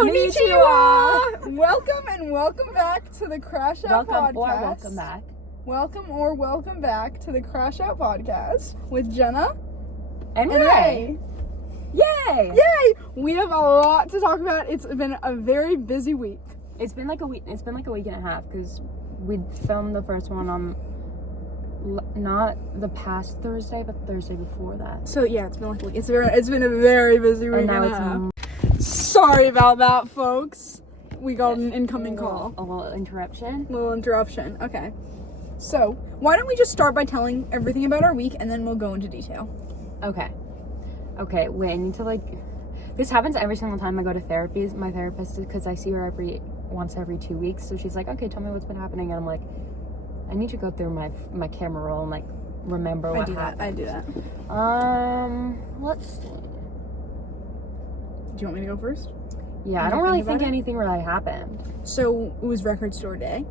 Konnichiwa! Welcome back to the Crashout podcast. Welcome back to the Crashout podcast with Jenna and Ray. Yay! We have a lot to talk about. It's been a very busy week. It's been like a week and a half because we filmed the first one on not the past Thursday, but Thursday before that. So yeah, it's been like a week. It's been a very busy week. And now Sorry about that, folks. We got an incoming call. A little interruption. Okay. So, why don't we just start by telling everything about our week, and then we'll go into detail. Okay, wait, I need to this happens every single time I go to therapy. My therapist, because I see her once every 2 weeks, so she's like, okay, tell me what's been happening, and I'm like, I need to go through my camera roll and remember what happened. I do that. Let's see. Do you want me to go first? Yeah, I don't really think anything really happened. So it was record store day.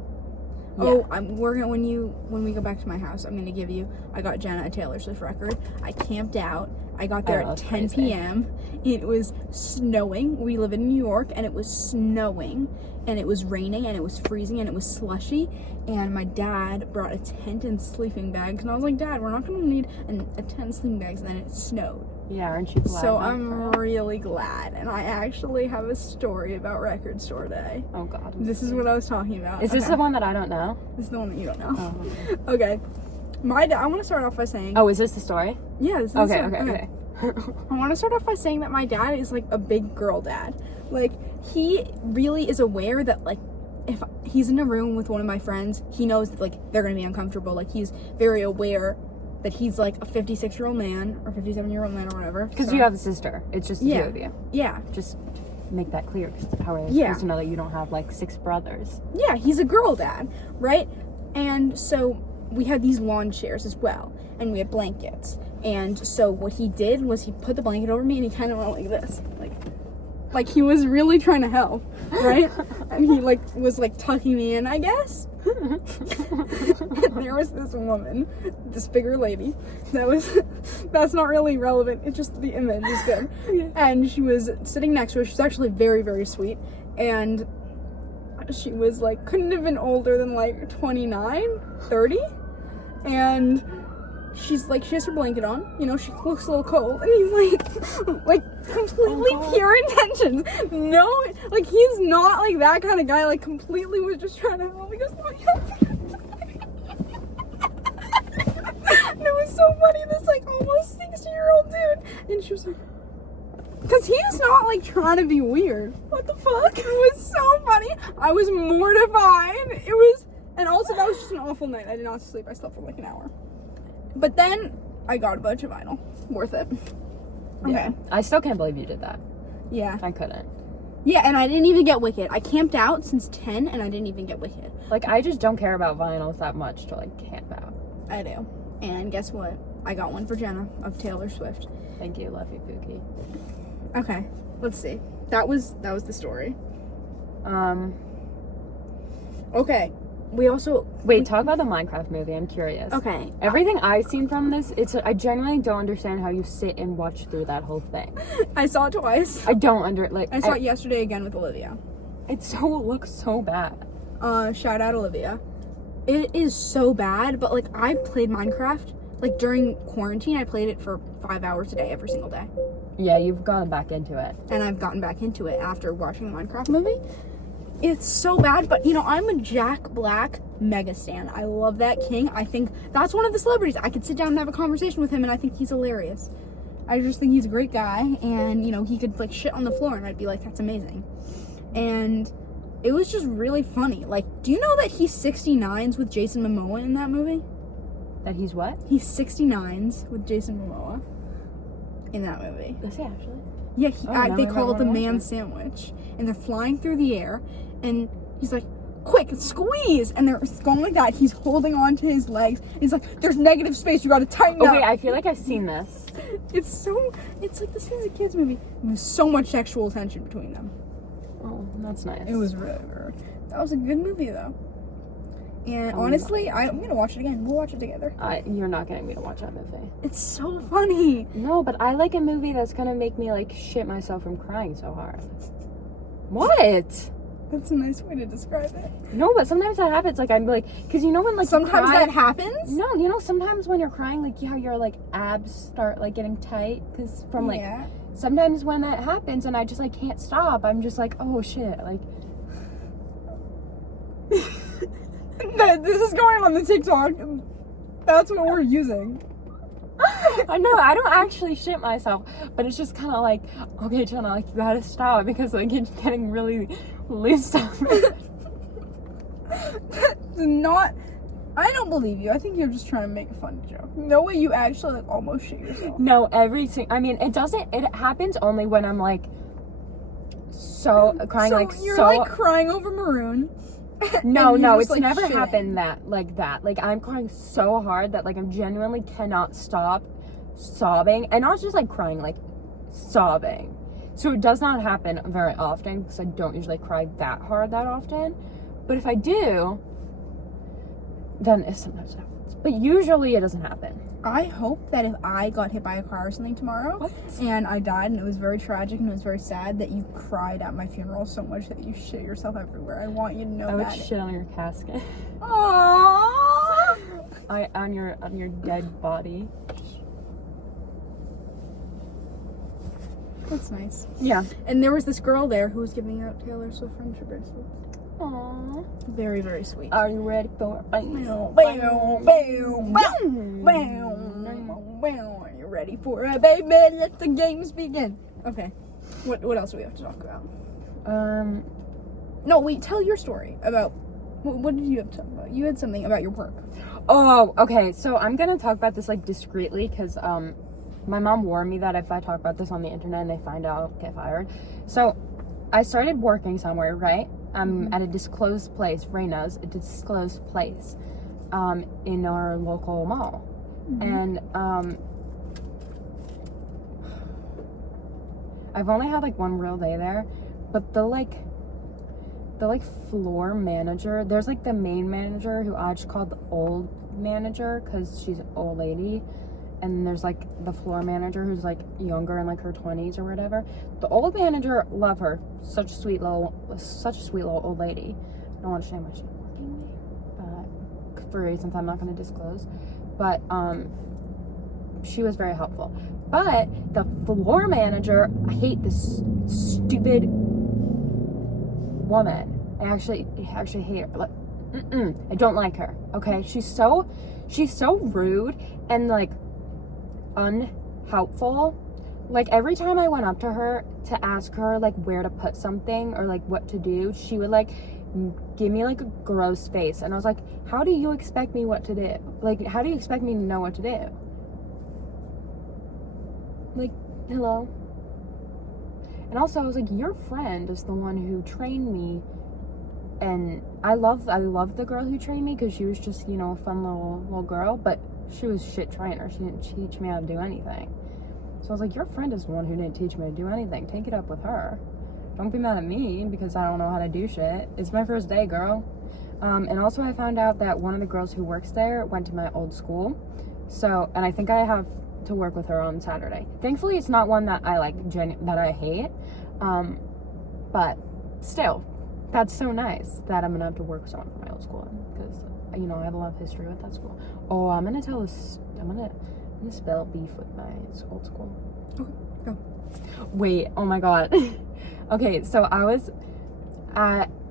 Yeah. Oh, when we go back to my house, I'm gonna give you. I got Jenna a Taylor Swift record. I camped out. I got there at 10 p.m. It was snowing. We live in New York, and it was snowing, and it was raining, and it was freezing, and it was slushy. And my dad brought a tent and sleeping bags, and I was like, Dad, we're not gonna need a tent and sleeping bags. And then it snowed. Yeah, aren't you glad? So I'm really glad, and I actually have a story about record store day. Oh God. This is what I was talking about. Is this the one that I don't know? This is the one that you don't know. Oh. Okay. My dad, I want to start off by saying... Oh, is this the story? Yeah, this is the story. Okay. I want to start off by saying that my dad is, a big girl dad. He really is aware that, if he's in a room with one of my friends, he knows that, they're going to be uncomfortable. He's very aware that he's, a 56-year-old man, or 57-year-old man, or whatever. Because you have a sister. It's just the two of you. Yeah. Just make that clear, because how are you supposed to know that you don't have, 6 brothers? Yeah, he's a girl dad, right? And so... we had these lawn chairs as well, and we had blankets. And so what he did was he put the blanket over me, and he kind of went like this, like he was really trying to help, right? And he was tucking me in, I guess. And there was this woman, this bigger lady, that's not really relevant. It's just the image is good. Okay. And she was sitting next to her. She's actually very, very sweet, and she was couldn't have been older than 29, 30. And she's she has her blanket on, she looks a little cold, and he's completely pure intentions. No, he's not that kind of guy, completely was just trying to help. He goes, and it was so funny, this almost 60-year-old dude, and she was because he's not trying to be weird. What the fuck? It was so funny. I was mortified. And also that was just an awful night. I did not sleep. I slept for an hour. But then I got a bunch of vinyl. Worth it. Okay. Yeah. I still can't believe you did that. Yeah. I couldn't. Yeah, and I didn't even get Wicked. I camped out since 10 and I didn't even get Wicked. I just don't care about vinyls that much to camp out. I do. And guess what? I got one for Jenna of Taylor Swift. Thank you, love you, Pookie. Okay, let's see. That was the story. Okay. Talk about the Minecraft movie. I'm curious. Okay. Everything I've seen from this, I genuinely don't understand how you sit and watch through that whole thing. I saw it twice. I don't I saw it yesterday again with Olivia. It looks so bad. Shout out Olivia. It is so bad, but I played Minecraft during quarantine. I played it for 5 hours a day every single day. Yeah, you've gotten back into it. And I've gotten back into it after watching the Minecraft movie. It's so bad, but I'm a Jack Black mega stan. I love that king. I think that's one of the celebrities. I could sit down and have a conversation with him, and I think he's hilarious. I just think he's a great guy, and he could shit on the floor, and I'd be like, that's amazing. And it was just really funny. Do you know that he 69s with Jason Momoa in that movie? That he's what? He 69s with Jason Momoa in that movie. Does he actually? Yeah, they call it the man sandwich, and they're flying through the air, and he's like, quick, squeeze, and they're going like that. He's holding on to his legs. He's like, there's negative space, you gotta tighten up. Okay, I feel like I've seen this. It's like this is a kid's movie. There's so much sexual tension between them. Oh, that's nice. It was really, really, that was a good movie though. And honestly, I'm gonna watch it again. We'll watch it together. You're not getting me to watch that movie. It's so funny. No, but I like a movie that's gonna make me like shit myself from crying so hard. What? That's a nice way to describe it. No, but sometimes that happens. Like, I'm like, because you know when, like, Sometimes cry, that happens? No, you know, sometimes when you're crying, like, how your, like, abs start, like, getting tight, because from, like, Yeah. sometimes when that happens and I just, like, can't stop, I'm just like, oh, shit, like. This is going on the TikTok. That's what we're using. I know, I don't actually shit myself, but it's just kind of like, okay, Jenna, like, you gotta stop, because, like, it's getting really loose on me. I don't believe you. I think you're just trying to make a funny joke. No way you actually, like, almost shit yourself. No, I mean, it happens only when I'm, like, so crying, So like, you're, so. like, crying over Maroon. No, and you're just, it's like, never shitting. happened like that. Like, I'm crying so hard that, like, I genuinely cannot stop sobbing. And not just, like, crying, like, sobbing. So it does not happen very often, because I don't usually cry that hard that often. But if I do, then it sometimes happens. But usually it doesn't happen. I hope that if I got hit by a car or something tomorrow, and I died, and it was very tragic, and it was very sad, that you cried at my funeral so much that you shit yourself everywhere. I want you to know I would that. shit on your casket. Aww. on your dead body. That's nice. Yeah. And there was this girl there who was giving out Taylor Swift friendship bracelets. Aww. Very, very sweet. Are you ready for Are you ready for it, baby? Let the games begin. Okay. What else do we have to talk about? No, wait, tell your story about what did you have to talk about? You had something about your work. Oh, okay. So I'm gonna talk about this, like, discreetly, because my mom warned me that if I talk about this on the internet and they find out, I'll get fired. So I started working somewhere, right? At a disclosed place, Reina's, a disclosed place, in our local mall. And I've only had, like, one real day there, but the floor manager, there's, like, the main manager, who I just call the old manager because she's an old lady, and then there's, like, the floor manager who's, like, younger, in, like, her 20s or whatever. The old manager, love her, such a sweet little old lady. I don't understand why she's working there, but for reasons I'm not going to disclose. But she was very helpful. But the floor manager, I hate this stupid woman. I actually hate her. Like, I don't like her. Okay, she's so rude and, like, unhelpful. Like, every time I went up to her to ask her, like, where to put something or, like, what to do, she would, like, give me, like, a gross face, and I was like, how do you expect me what to do? Like, how do you expect me to know what to do? Like, hello? And also, I was like, your friend is the one who trained me, and I love the girl who trained me, because she was just, you know, a fun little girl, but she was shit trainer. She didn't teach me how to do anything. So I was like, your friend is the one who didn't teach me to do anything. Take it up with her. Don't be mad at me because I don't know how to do shit. It's my first day, girl. And also I found out that one of the girls who works there went to my old school. So, and I think I have to work with her on Saturday. Thankfully, it's not one that I like, that I hate. But still, that's so nice that I'm gonna have to work with someone from my old school, because, you know, I have a lot of history with that school. Oh, I'm gonna spell beef with my old school. Okay, go. Wait, oh my god. Okay, so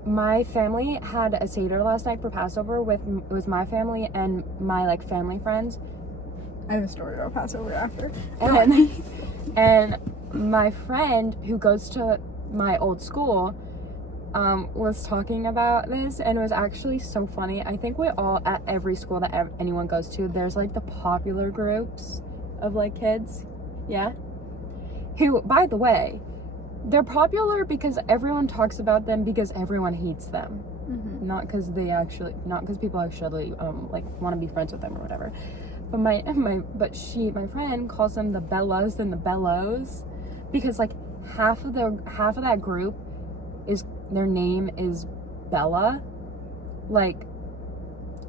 my family had a Seder last night for Passover with my family and my, like, family friends. I have a story about Passover after. And my friend who goes to my old school was talking about this, and it was actually so funny. I think we all, at every school that anyone goes to, there's, like, the popular groups of, like, kids, yeah, who, by the way, they're popular because everyone talks about them because everyone hates them, not because people actually like, want to be friends with them or whatever. But my friend calls them the Bellas and the Bellows, because, like, half of that group is, their name is Bella, like,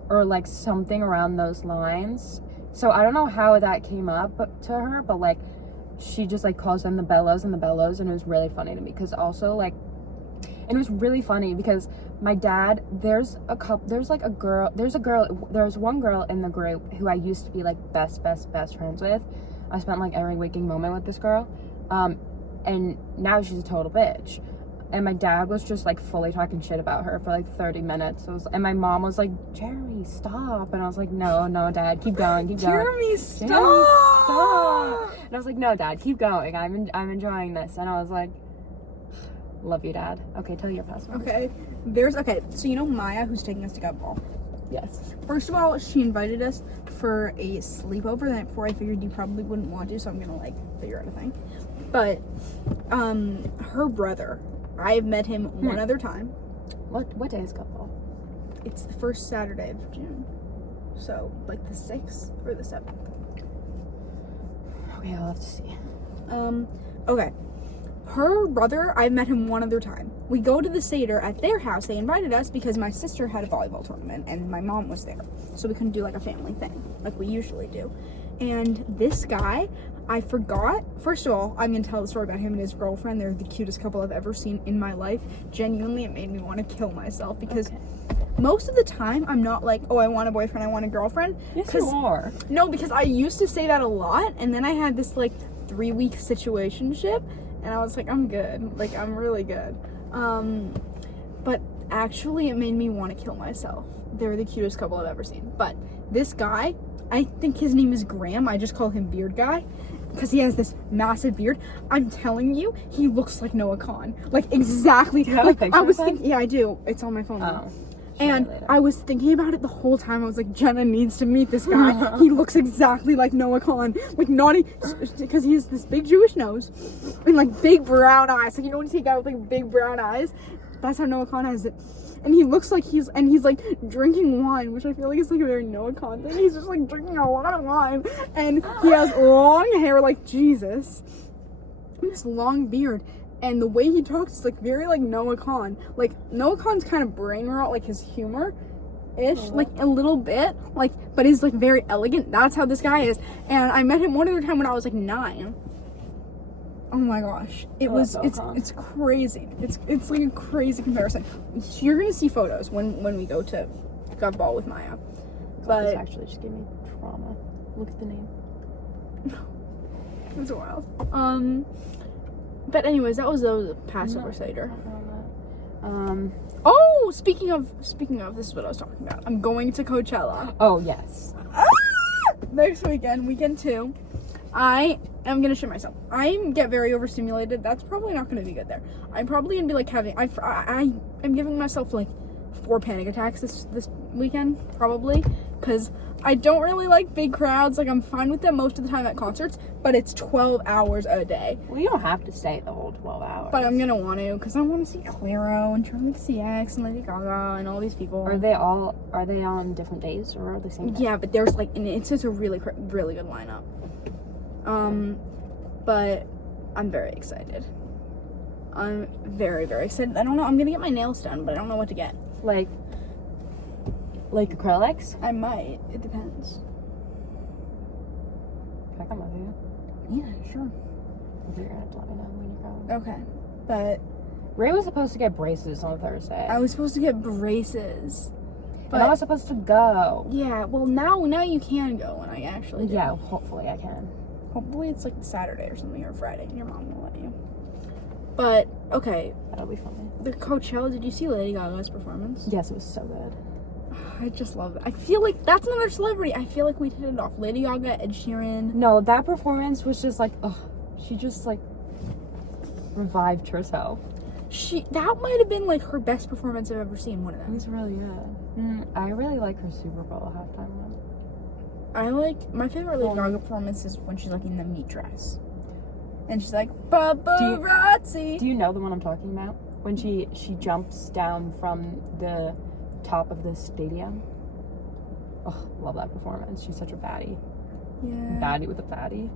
or, like, something around those lines. So I don't know how that came up to her, but, like, she just, like, calls them the Bellas and the Bellows, and it was really funny to me, because also, like, And it was really funny because my dad, there's one girl in the group who I used to be like best friends with. I spent like every waking moment with this girl. And now she's a total bitch. And my dad was just like fully talking shit about her for like 30 minutes. And my mom was like, Jeremy, stop. And I was like, no, Dad, keep going. Jeremy, stop. And I was like, no, Dad, keep going. I'm enjoying this. And I was like, love you, Dad. Okay, tell your password. Okay, so you know Maya, who's taking us to Gut Ball? Yes. First of all, she invited us for a sleepover the night before. I figured you probably wouldn't want to, so I'm gonna like figure out a thing. But her brother, I've met him one other time. What day is Gut Ball? It's the first Saturday of June, so like the 6th or the 7th. Okay, I'll have to see. Okay. Her brother, I've met him one other time. We go to the Seder at their house. They invited us because my sister had a volleyball tournament and my mom was there. So we couldn't do like a family thing like we usually do. And this guy, I forgot. First of all, I'm going to tell the story about him and his girlfriend. They're the cutest couple I've ever seen in my life. Genuinely, it made me want to kill myself because most of the time I'm not like, oh, I want a boyfriend, I want a girlfriend. Yes, you are. No, because I used to say that a lot. And then I had this like 3-week situationship. And I was like, I'm good. Like, I'm really good. But actually, it made me want to kill myself. They're the cutest couple I've ever seen. But this guy, I think his name is Graham. I just call him Beard Guy. Because he has this massive beard. I'm telling you, he looks like Noah Khan. Like, exactly. Do you have a picture of him? Yeah, I do. It's on my phone now. Oh. And I was thinking about it the whole time. I was like, Jenna needs to meet this guy. He looks exactly like Noah Khan. Like, naughty, because he has this big Jewish nose and like big brown eyes. Like, you know when you see a guy with like big brown eyes? That's how Noah Khan has it. And he looks like he's like drinking wine, which I feel like is like a very Noah Khan thing. He's just like drinking a lot of wine. And he has long hair like Jesus. And this long beard. And the way he talks is like very like Noah Khan. Like Noah Khan's kind of brain rot, like his humor-ish, like a little bit, like, but he's like very elegant. That's how this guy is. And I met him one other time when I was like 9. Oh my gosh, it's crazy. It's like a crazy comparison. You're gonna see photos when we go to Gut Ball with Maya. But this actually just gave me trauma. Look at the name. It's wild. But anyways, that was the Passover Seder. Oh, speaking of, this is what I was talking about. I'm going to Coachella. Oh, yes. Next weekend 2. I am gonna shit myself. I get very overstimulated. That's probably not gonna be good there. I'm probably gonna be like having, I'm giving myself like 4 panic attacks this weekend, probably, because I don't really like big crowds. Like, I'm fine with them most of the time at concerts, but it's 12 hours a day. Well, you don't have to stay the whole 12 hours. But I'm gonna want to, because I want to see Clairo and Charlie XCX and Lady Gaga and all these people. Are they on different days, or are they same day? Yeah, but there's like, and it's just a really good lineup. But I'm very excited. I'm very, very excited. I don't know, I'm gonna get my nails done, but I don't know what to get. Like acrylics? I might. It depends. Can I come with you? Yeah, sure. You're gonna have to let me know when you're going. Okay. But Ray was supposed to get braces on Thursday. I was supposed to get braces. But I was supposed to go. Yeah, well now you can go when I actually do. Yeah, hopefully I can. Hopefully it's like Saturday or something, or Friday, and your mom will let you. But, okay. That'll be fun. The Coachella, did you see Lady Gaga's performance? Yes, it was so good. I just love it. I feel like that's another celebrity. I feel like we hit it off. Lady Gaga, Ed Sheeran. No, that performance was just like, she just like revived herself. That might have been like her best performance I've ever seen, one of them. It was really good. I really like her Super Bowl halftime one. My favorite Lady Gaga performance is when she's like in the meat dress. And she's like, paparazzi. Do you know the one I'm talking about? When she jumps down from the top of the stadium. Oh, love that performance. She's such a baddie. Yeah. Baddie with a fatty.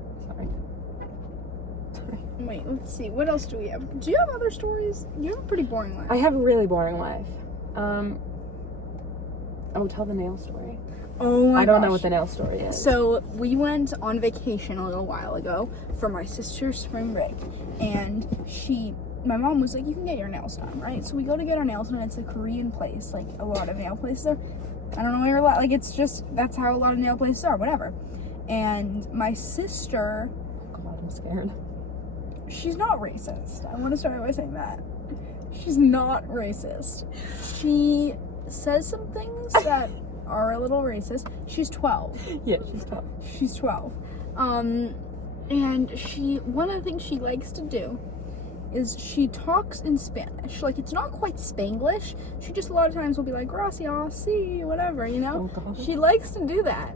Sorry. Wait, let's see. What else do we have? Do you have other stories? You have a pretty boring life. I have a really boring life. Tell the nail story. Oh my gosh. I don't know what the nail story is. So we went on vacation a little while ago for my sister's spring break, and she my mom was like, you can get your nails done, right? So we go to get our nails done. It's a Korean place, like a lot of nail places are. I don't know where you're like, it's just, that's how a lot of nail places are, whatever. And my sister, Oh God, I'm scared. she's not racist. I want to start by saying that. She's not racist. She says some things that are a little racist. She's 12. Yeah, she's tough. She's 12. And one of the things she likes to do is she talks in Spanish. Like, it's not quite Spanglish. She just a lot of times will be like, gracias, sí, whatever, you know? Oh, God. She likes to do that.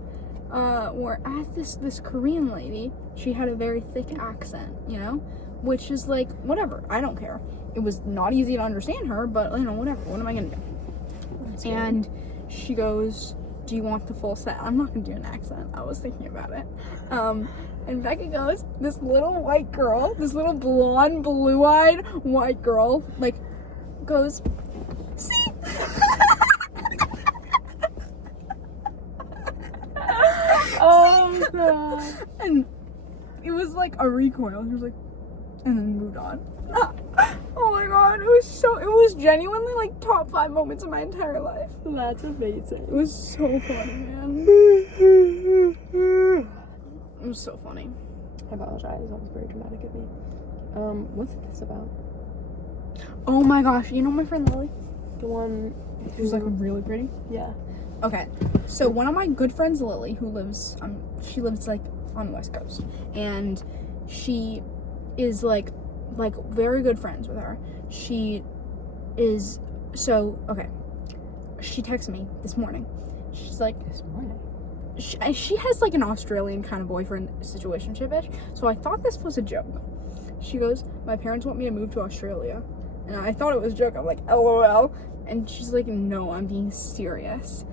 Whereas this Korean lady, she had a very thick accent, you know? Which is like, whatever, I don't care. It was not easy to understand her, but, you know, whatever, what am I gonna do? And she goes, do you want the full set? I'm not gonna do an accent. I was thinking about it. And Becca goes, this little white girl, this little blonde, blue-eyed white girl, like, goes, see? Oh God. And it was like a recoil. She was like, and then moved on. Oh my God, it was genuinely like top 5 moments of my entire life. That's amazing. It was so funny, man. It was so funny. I apologize. That was very dramatic of me. What's this about? Oh my gosh, you know my friend Lily? The one Who's like really pretty? yeah. Okay, so one of my good friends, Lily, who lives, she lives like on the West Coast, and she is like very good friends with her. She is, so, okay, she texted me this morning. She's like, This morning. she has like an Australian kind of boyfriend situationship-ish, so I thought this was a joke. She goes, my parents want me to move to Australia, and I thought it was a joke. I'm like, LOL, and she's like, no, I'm being serious.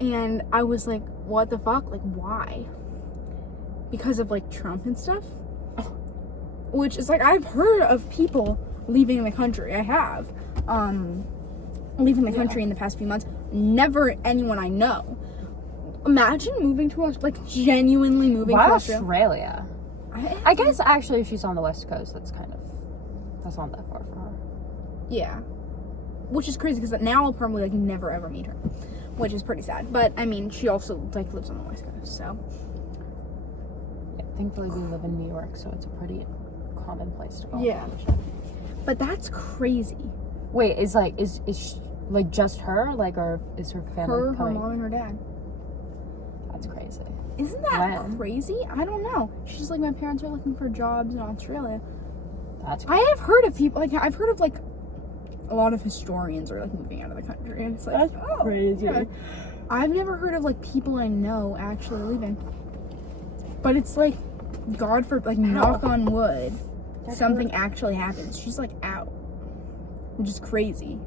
And I was like, what the fuck? Like, why? Because of like Trump and stuff? Which is like, I've heard of people leaving the country. I have. Leaving the country in the past few months. Never anyone I know. Imagine moving to, like, genuinely moving to Australia. I guess actually if she's on the West Coast, that's not that far for her. Yeah. Which is crazy because now I'll probably like never ever meet her. Which is pretty sad. But I mean, she also like lives on the West Coast, so. Yeah, thankfully we live in New York, so it's a pretty common place to go. Yeah. But that's crazy. Wait, is she, like just her, like, or is her family Her coming? mom and her dad. That's crazy. Isn't that When? crazy? I don't know. She's like, my parents are looking for jobs in Australia. That's I have heard of people, like, I've heard of like a lot of historians are like moving out of the country, and it's like, That's crazy. Yeah. I've never heard of like people I know actually leaving. But it's like, God for like, knock on wood, something actually happens. She's like out, which is crazy.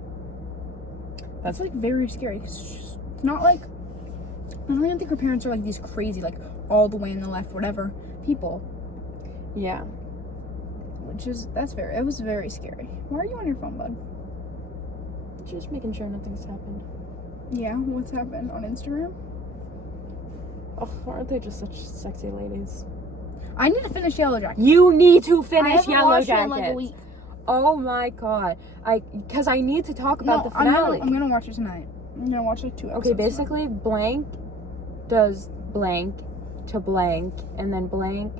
That's like very scary because it's not like, I don't even think her parents are like these crazy, like all the way in the left, whatever people. Yeah. Which is, it was very scary. Why are you on your phone, bud? Just making sure nothing's happened. Yeah, what's happened on Instagram? Oh, aren't they just such sexy ladies? I need to finish Yellow Jacket. You need to I finish haven't Yellow watched it Jacket. in like a week. Oh my God. Because I need to talk about the finale. I'm gonna watch it tonight. I'm gonna watch like 2 episodes. Okay, basically, blank does blank to blank, and then blank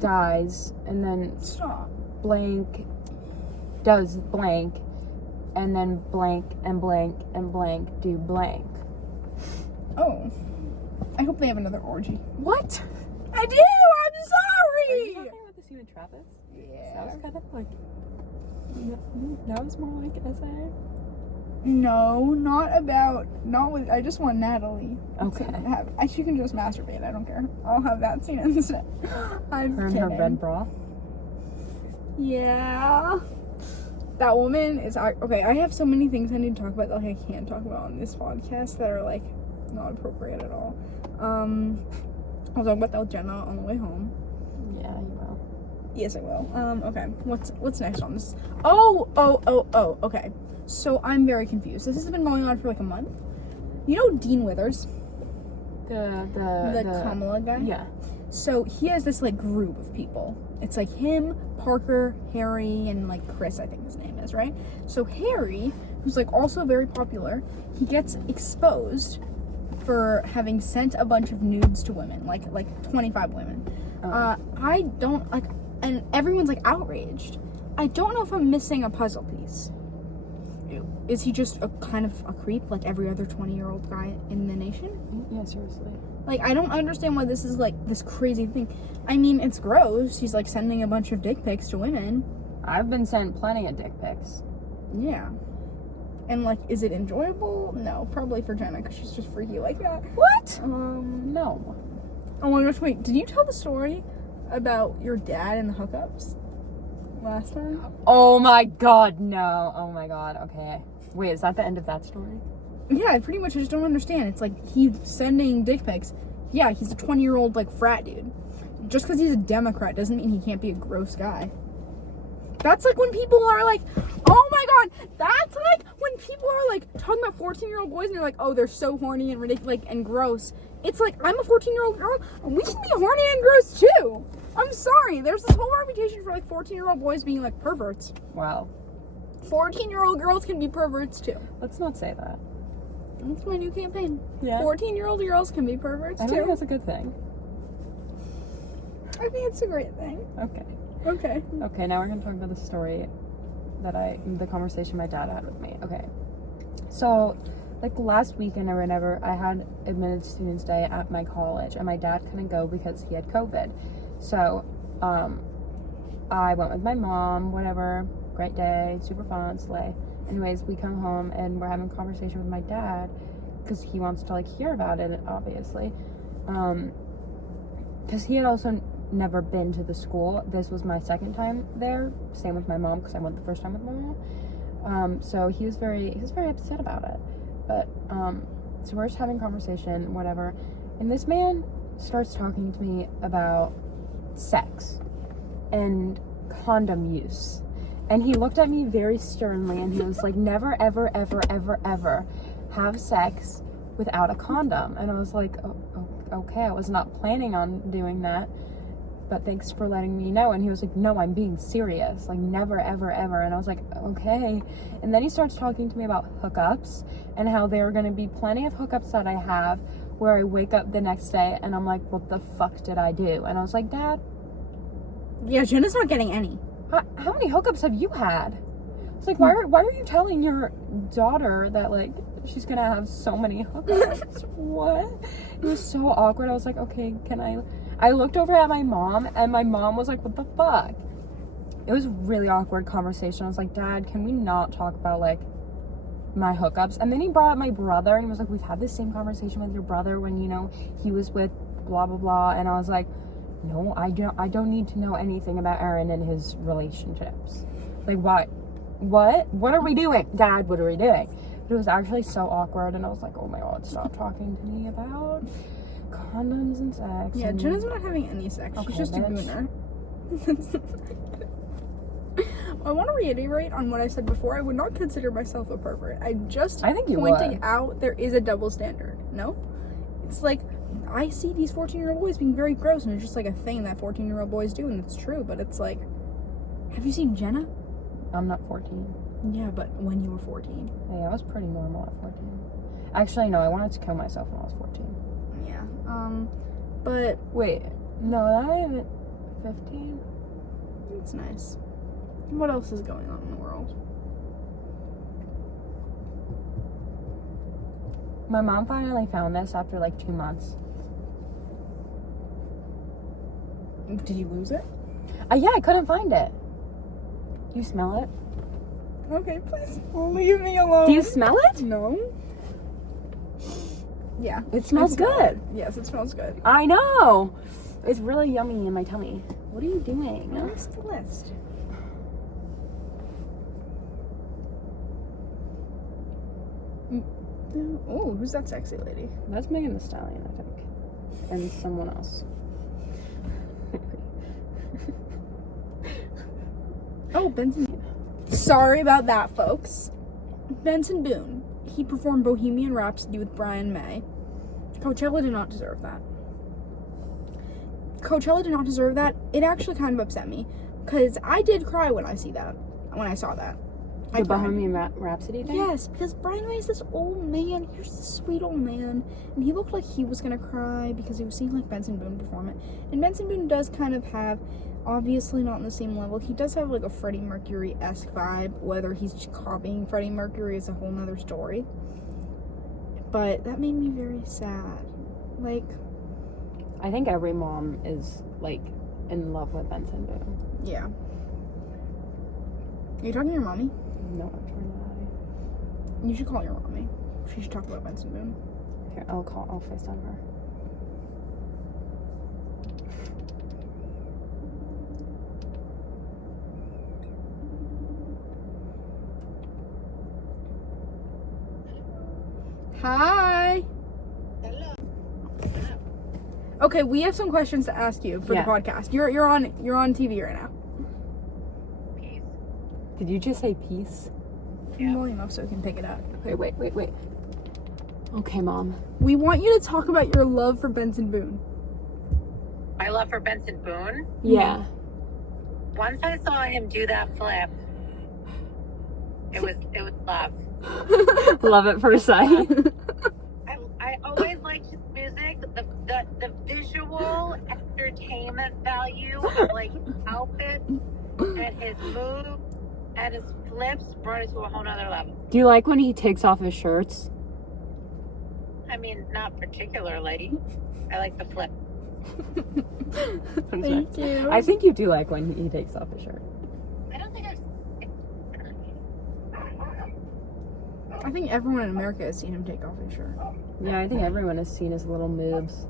dies, and then Stop. blank does blank, and then blank and blank and blank do blank. Oh. I hope they have another orgy. What? I do! I'm Are you sorry! talking about the scene with Travis? Yeah. That was kind of like. That was more like essay. No, not with, I just want Natalie. Okay. She can just masturbate, I don't care. I'll have that scene instead. I'm Her in kidding. her red bra. Yeah. That woman is, okay, I have so many things I need to talk about that like, I can't talk about on this podcast that are like not appropriate at all. I'll talk about that with Jenna on the way home. Yeah, you will. Yes, I will. Okay. What's next on this? Oh, okay. So I'm very confused. This has been going on for like a month. You know Dean Withers? The The Kamala guy? Yeah. So he has this, like, group of people. It's, like, him, Parker, Harry, and, like, Chris, I think his name is, right? So Harry, who's, like, also very popular, he gets exposed for having sent a bunch of nudes to women, like 25 women. I don't, like, and everyone's, like, outraged. I don't know if I'm missing a puzzle piece. Is he just a kind of a creep like every other 20-year-old guy in the nation? Yeah, seriously. Like, I don't understand why this is, like, this crazy thing. I mean, it's gross. He's, like, sending a bunch of dick pics to women. I've been sent plenty of dick pics. Yeah. And, like, is it enjoyable? No, probably for Jenna, because she's just freaky like that. What? No. Oh my gosh, wait, did you tell the story about your dad and the hookups last time? Oh my god, no. Oh my god, okay. Wait, is that the end of that story? Yeah, pretty much. I just don't understand. It's like he's sending dick pics. Yeah, he's a 20-year-old, like, frat dude. Just because he's a Democrat doesn't mean he can't be a gross guy. That's like when people are like, oh my god, that's like when people are like talking about 14-year-old boys and they're like, oh, they're so horny and ridiculous, like, and gross. It's like, I'm a 14-year-old girl, and we can be horny and gross too. I'm sorry. There's this whole reputation for, like, 14-year-old boys being, like, perverts. Wow. 14-year-old girls can be perverts too. Let's not say that. That's my new campaign. Yeah. 14-year-old girls can be perverts I too. think that's a good thing. I think it's a great thing. Okay. Okay. Okay, now we're gonna talk about the story the conversation my dad had with me. Okay. So, like, last weekend or whenever, I had admitted students day at my college, and my dad couldn't go because he had COVID. So, I went with my mom, whatever, great day, super fun, slay. Anyways, we come home, and we're having a conversation with my dad, because he wants to, like, hear about it, obviously. Because he had also never been to the school. This was my second time there. Same with my mom, because I went the first time with my mom. So he was very upset about it. But so we're just having a conversation, whatever, and this man starts talking to me about sex and condom use, and he looked at me very sternly, and he was like, never ever ever ever ever have sex without a condom. And I was like, oh, okay, I was not planning on doing that, but thanks for letting me know. And he was like, no, I'm being serious, like, never ever ever. And I was like, okay. And then he starts talking to me about hookups and how there are going to be plenty of hookups that I have where I wake up the next day and I'm like, what the fuck did I do? And I was like, Dad, yeah, Jenna's not getting any. how many hookups have you had? It's like, why are you telling your daughter that, like, she's gonna have so many hookups? What? It was so awkward. I was like, okay, I looked over at my mom, and my mom was like, what the fuck? It was a really awkward conversation. I was like, Dad, can we not talk about, like, my hookups? And then he brought up my brother and was like, we've had the same conversation with your brother when, you know, he was with blah blah blah. And I was like, no, I don't need to know anything about Aaron and his relationships. Like, what are we doing, Dad? What are we doing? But it was actually so awkward, and I was like, oh my god, stop talking to me about condoms and sex. Yeah, and... Jenna's not having any sex. Okay, she's just a bitch. gooner. I want to reiterate on what I said before. I would not consider myself a pervert. I think you pointing out there is a double standard. No? It's like, I see these 14-year-old boys being very gross, and it's just like a thing that 14-year-old boys do, and it's true, but it's like, have you seen Jenna? I'm not 14. Yeah, but when you were 14. Yeah, I was pretty normal at 14. Actually, no, I wanted to kill myself when I was 14. Yeah, but... Wait, no, that might have been 15? It's nice. What else is going on in the world? My mom finally found this after, like, 2 months. Did you lose it? Yeah, I couldn't find it. Do you smell it? Okay, please leave me alone. Do you smell it? No. Yeah. It smells good. Yes, it smells good. I know. It's really yummy in my tummy. What are you doing? Where's the list? Oh, who's that sexy lady? That's Megan Thee Stallion, I think. And someone else. Oh, Benson. Sorry about that, folks. Benson Boone. He performed Bohemian Rhapsody with Brian May. Coachella did not deserve that. Coachella did not deserve that. It actually kind of upset me because I did cry when I saw that. The Bohemian Rhapsody thing? Yes, because Brian May is this old man. He's this sweet old man. And he looked like he was going to cry because he was seeing, like, Benson Boone perform it. And Benson Boone does kind of have, obviously not on the same level, he does have, like, a Freddie Mercury-esque vibe. Whether he's copying Freddie Mercury is a whole nother story. But that made me very sad. Like, I think every mom is, like, in love with Benson Boone. yeah. Are you talking to your mommy? No, I'm trying to. You should call your mommy. She should talk about Benson Boone. Here, I'll FaceTime her. Hi. Hello. Okay, we have some questions to ask you for the podcast. You're on TV right now. Peace. Did you just say peace? Yeah. Volume up so we can pick it up. Okay, wait. Okay, Mom. We want you to talk about your love for Benson Boone. My love for Benson Boone. Yeah. Once I saw him do that flip, it was love. Love at first sight. I always liked his music, the visual entertainment value of like his outfits and his moves and his flips brought it to a whole nother level. Do you like when he takes off his shirts? I mean, not particularly. I like the flip. Thank you. I think you do like when he takes off his shirt. I don't think I think everyone in America has seen him take off his shirt. Yeah, I think everyone has seen his little moves.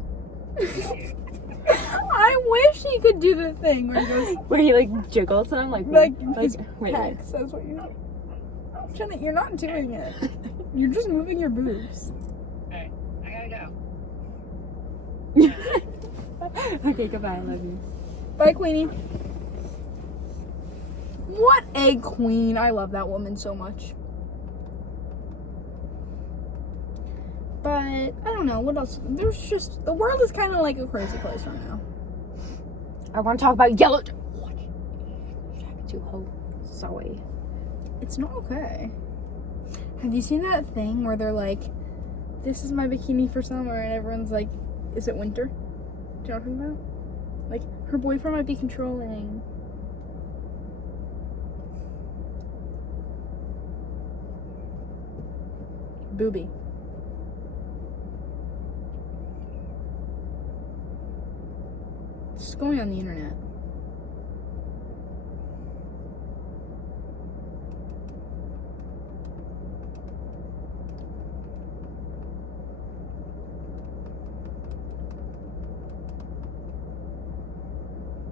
I wish he could do the thing where he goes Where he like jiggles and I'm like his wait. pecs. That's what you're. Jenna, you're not doing it. You're just moving your boobs. Alright, I gotta go. Okay, goodbye, I love you. Bye, Queenie. What a queen. I love that woman so much. But, I don't know, what else? There's just, the world is kind of like a crazy place right now. I want to talk about yellow. Sorry. It's not okay. Have you seen that thing where they're like, this is my bikini for summer, and everyone's like, is it winter? Do you know what I'm talking about? Like, her boyfriend might be controlling. Booby. It's going on the internet.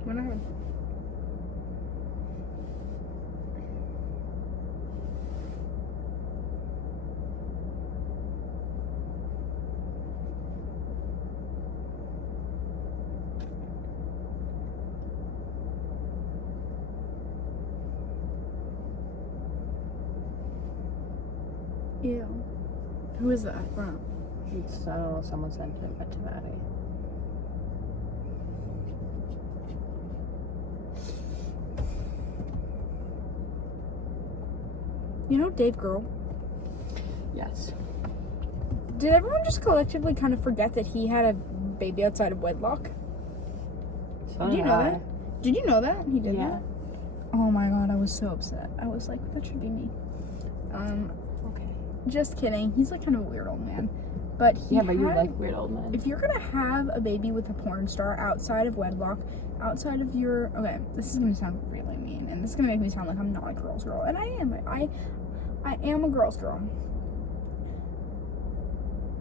What happened? Ew. Who is that from? It's, I don't know, someone sent it to Maddie. You know Dave Grohl? Yes. Did everyone just collectively kind of forget that he had a baby outside of wedlock? So Did you know that? Did you know that? He did Yeah. that? Oh my god, I was so upset. I was like, that should be me. Okay. Just kidding. He's like kind of a weird old man. But he Yeah, but you had- like weird old men. If you're gonna have a baby with a porn star outside of wedlock, outside of your, okay, this is gonna sound really mean, and this is gonna make me sound like I'm not a girl's girl, and I am. I am a girl's girl.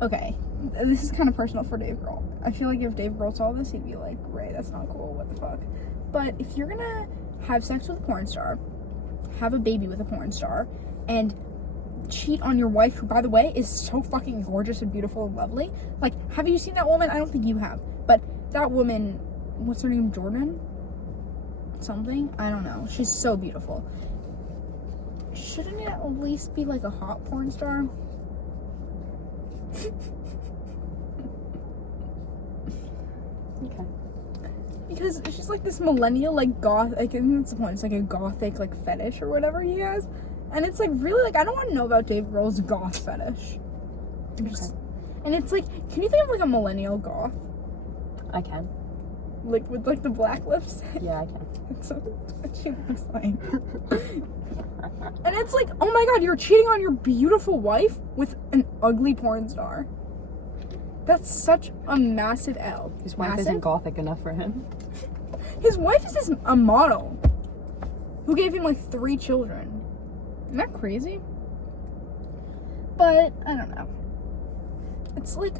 Okay, this is kind of personal for Dave Grohl. I feel like if Dave Grohl saw this, he'd be like, Ray, that's not cool, what the fuck. But if you're gonna have sex with a porn star, have a baby with a porn star, and cheat on your wife, who, by the way, is so fucking gorgeous and beautiful and lovely. Like, have you seen that woman? I don't think you have. But that woman, what's her name? Jordan? Something? I don't know. She's so beautiful. Shouldn't it at least be like a hot porn star? Okay. because it's just like this millennial like goth. Like, I think that's the point. It's like a gothic like fetish or whatever he has, and it's like really like I don't want to know about Dave Grohl's goth fetish. And it's like, can you think of like a millennial goth? I can. Like with like the black lips? Yeah, I can. That's what she looks like. And it's like, oh my god, you're cheating on your beautiful wife with an ugly porn star. That's such a massive L. His wife isn't gothic enough for him. His wife is a model who gave him like 3 children. Isn't that crazy? But I don't know. It's like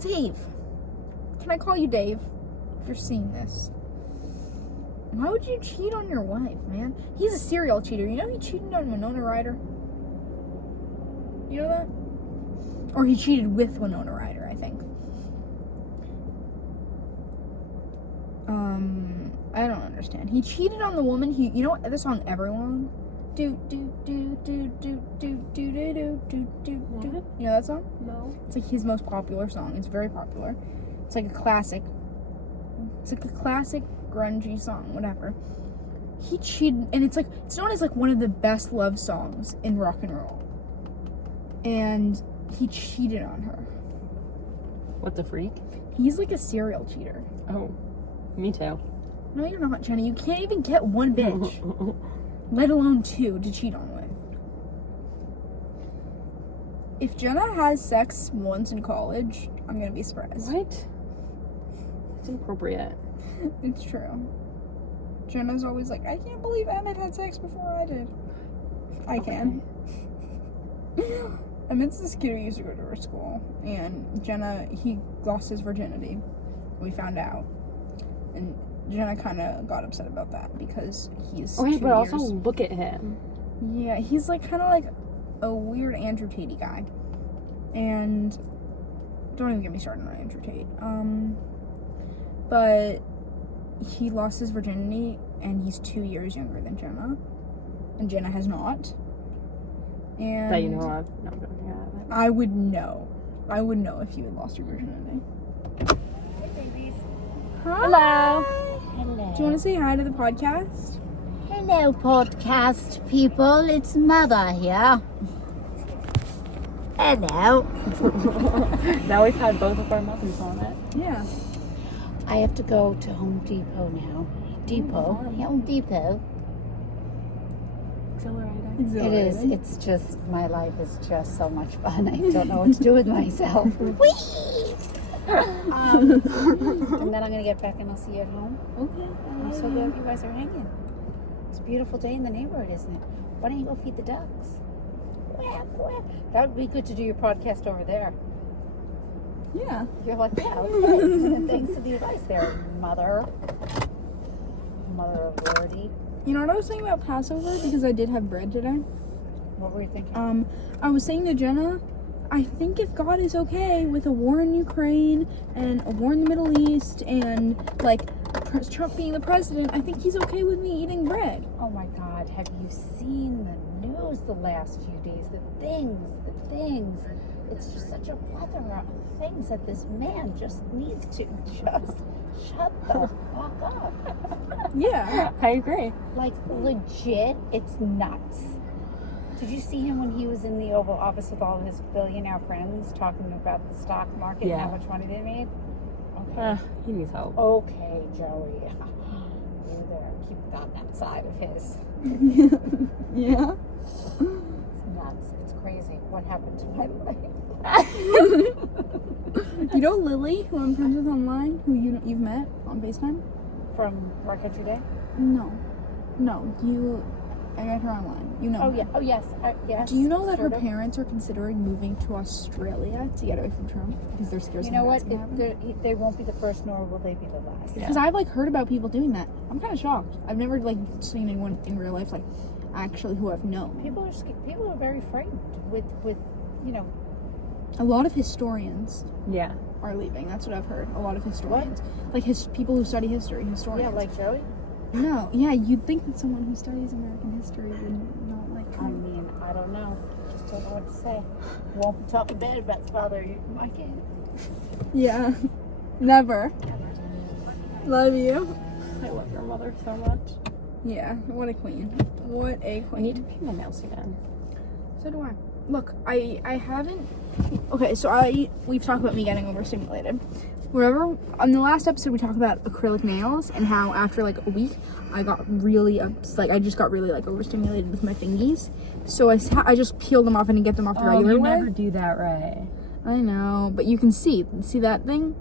Dave. Can I call you Dave? If you're seeing this. Why would you cheat on your wife, man? He's a serial cheater. You know he cheated on Winona Ryder? You know that? Or he cheated with Winona Ryder, I think. I don't understand. He cheated on the woman you know what the song Everlong? Do do do do do do do do do do do. You know that song? No. It's like his most popular song. It's very popular. It's like a classic. It's like a classic grungy song, whatever. He cheated, and it's known as like one of the best love songs in rock and roll. And he cheated on her. What's a freak? He's like a serial cheater. Oh, me too. No, you're not, Jenny. You can't even get one bitch, let alone 2 to cheat on with. If Jenna has sex once in college, I'm gonna be surprised. What? It's inappropriate. It's true. Jenna's always like, I can't believe Emmett had sex before I did. I can. Emmett's this kid who used to go to our school, and Jenna, he lost his virginity. We found out. And Jenna kind of got upset about that because he's Oh, hey, 2 but years. also look at him. Yeah, he's like kind of like a weird Andrew Tate guy. And don't even get me started on Andrew Tate. But he lost his virginity and he's 2 years younger than Jenna. And Jenna has not. And That you know of. No, I'm joking. I would know. I would know if you had lost your virginity. Hey, babies. Hi. Hello. Hello. Do you want to say hi to the podcast? Hello, podcast people. It's Mother here. Hello. Now we've had both of our mothers on it. Yeah. I have to go to Home Depot now. Home Depot. Exhilarating. It is. It's just, my life is just so much fun. I don't know what to do with myself. Whee! And then I'm going to get back and I'll see you at home. Okay. I'm so glad you guys are hanging. It's a beautiful day in the neighborhood, isn't it? Why don't you go feed the ducks? Quack, quack. That would be good to do your podcast over there. Yeah. You're like, yeah, okay. Thanks for the advice there, Mother of Lordy. You know what I was saying about Passover? Because I did have bread today. What were you thinking? I was saying to Jenna, I think if God is okay with a war in Ukraine and a war in the Middle East and like Trump being the president, I think he's okay with me eating bread. Oh my God, have you seen the news the last few days? The things. It's just such a plethora of things that this man just needs to just shut the fuck up. Yeah. I agree. Like, legit, it's nuts. Did you see him when he was in the Oval Office with all his billionaire friends talking about the stock market and how much money they made? Okay. He needs help. Okay, Joey. You there. Keep that on that side of his. Yeah. It's nuts. It's crazy. What happened to my life? You know Lily, who I'm friends with online, who you've met on FaceTime? From Rock Country Day? No, I met her online. You know. Oh, her. yeah. Oh, yes. Yes. Do you know that her sort of. parents are considering moving to Australia to get away from Trump because they're scared? You know what? something bad's gonna happen? They won't be the first, nor will they be the last. Because I've like heard about people doing that. I'm kind of shocked. I've never like seen anyone in real life like actually who I've known. People are very frightened with you know. A lot of historians Yeah. are leaving. That's what I've heard. A lot of historians, like people who study history, historians. Yeah, like Joey. No, yeah, you'd think that someone who studies American history would not like I Trump. mean, I don't know. Just don't know what to say. Won't be talking bad about the father of my kid. Yeah, never. Love you. I love your mother so much. Yeah, what a queen. What a I queen. need to paint my nails again. So do I. Look, I haven't. Okay, so we've talked about me getting overstimulated. Remember on the last episode we talked about acrylic nails and how after like a week I got really I just got really like overstimulated with my fingies. So I just peeled them off and get them off the regular you way. never do that right. I know, but you can see that thing.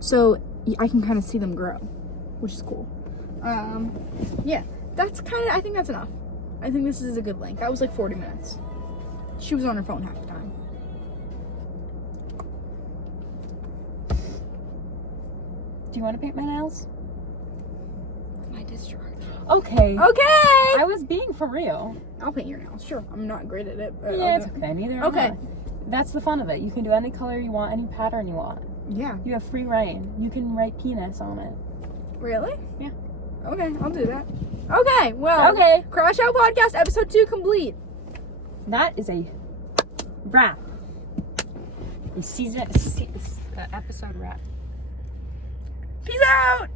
So I can kind of see them grow, which is cool. Yeah, that's kind of. I think that's enough. I think this is a good length. That was like 40 minutes. She was on her phone half the time. Do you want to paint my nails? My discharge. Okay. Okay. I was being for real. I'll paint your nails. Sure. I'm not great at it. But Yeah, it's okay. Neither am Okay. I. That's the fun of it. You can do any color you want, any pattern you want. Yeah. You have free reign. You can write penis on it. Really? Yeah. Okay, I'll do that. Okay, well. Okay. Crashout Podcast episode 2 complete. That is a wrap. A episode wrap. Peace out.